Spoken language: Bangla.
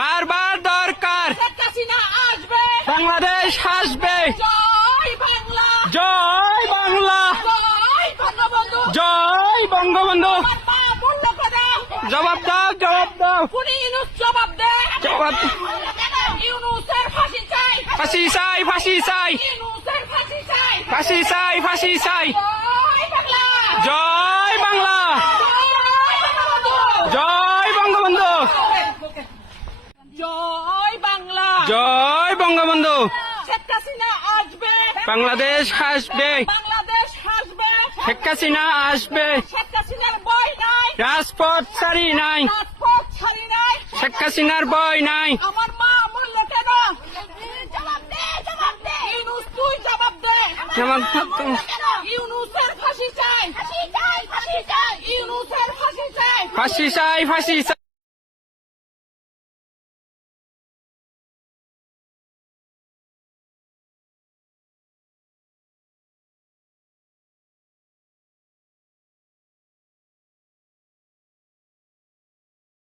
বারবার দরকার। শেখ হাসিনা আসবে, বাংলাদেশ হাসবে। জয় বাংলা, জয় বাংলা, জয় বঙ্গবন্ধু, জয় বঙ্গবন্ধু। আমার মা বলল কথা, জবাব দাও, জবাব দাও, খুনি ইউনূস জবাব দে। জবাব। ইউনূসের ফাঁসি চাই, ফাঁসি চাই, ফাঁসি চাই, ইউনূসের ফাঁসি চাই। ফাঁসি চাই, ফাঁসি চাই। জয় বাংলা, জয় বঙ্গবন্ধু, জয় বাংলা, জয় বঙ্গবন্ধু। শেখ হাসিনা আসবে, বাংলাদেশ হাসবে, বাংলাদেশ হাসবে, শেখ হাসিনা আসবে। শেখ হাসিনার বই নাই, রাজপথ ছাড়ি নাই, রাজপথ ছাড়ি নাই। শেখ হাসিনার ভয় নাই। আমার মা বলল কেন, জবাব দে, জবাব দে। ইউনূস তুই জবাব দে। ইউনূসের ফাঁসি চাই, ফাঁসি চাই, ফাঁসি চাই। ইউনূসের ফাঁসি চাই, ফাঁসি চাই, ফাঁসি চাই।